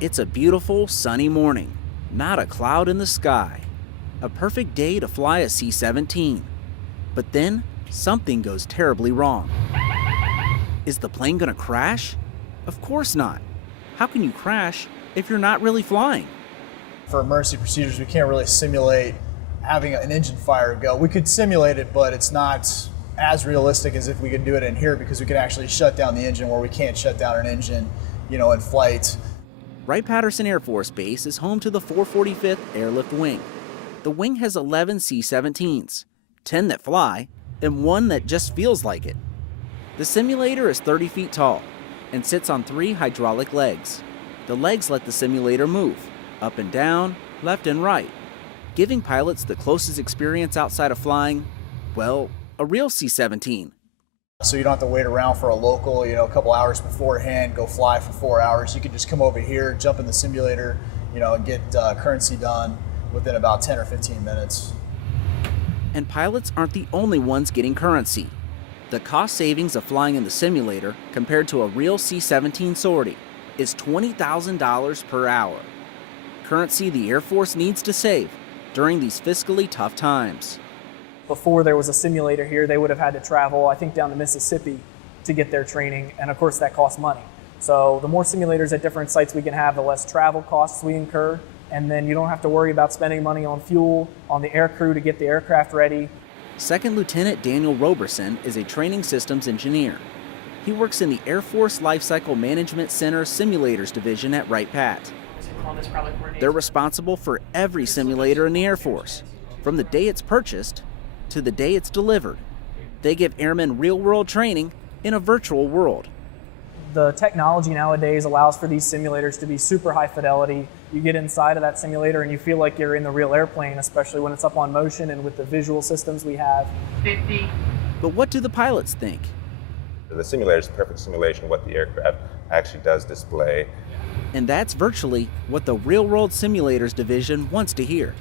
It's a beautiful, sunny morning, not a cloud in the sky. A perfect day to fly a C-17. But then, something goes terribly wrong. Is the plane gonna crash? Of course not. How can you crash if you're not really flying? For emergency procedures, we can't really simulate having an engine fire go. We could simulate it, but it's not as realistic as if we could do it in here because we can actually shut down the engine where we can't shut down an engine, in flight. Wright-Patterson Air Force Base is home to the 445th Airlift Wing. The wing has 11 C-17s, 10 that fly, and one that just feels like it. The simulator is 30 feet tall and sits on 3 hydraulic legs. The legs let the simulator move, up and down, left and right, giving pilots the closest experience outside of flying, well, a real C-17. So you don't have to wait around for a local, a couple hours beforehand, go fly for 4 hours. You can just come over here, jump in the simulator, and get currency done within about 10 or 15 minutes. And pilots aren't the only ones getting currency. The cost savings of flying in the simulator compared to a real C-17 sortie is $20,000 per hour. Currency the Air Force needs to save during these fiscally tough times. Before there was a simulator here, they would have had to travel, I think, down to Mississippi to get their training, and of course that costs money. So the more simulators at different sites we can have, the less travel costs we incur, and then you don't have to worry about spending money on fuel, on the air crew to get the aircraft ready. Second Lieutenant Daniel Roberson is a training systems engineer. He works in the Air Force Lifecycle Management Center Simulators Division at Wright-Pat. They're responsible for every simulator in the Air Force, from the day it's purchased to the day it's delivered. They give airmen real-world training in a virtual world. The technology nowadays allows for these simulators to be super high fidelity. You get inside of that simulator and you feel like you're in the real airplane, especially when it's up on motion and with the visual systems we have. 50. But what do the pilots think? The simulator is a perfect simulation of what the aircraft actually does display. And that's virtually what the Real World Simulators Division wants to hear.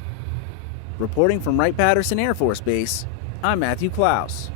Reporting from Wright-Patterson Air Force Base, I'm Matthew Klaus.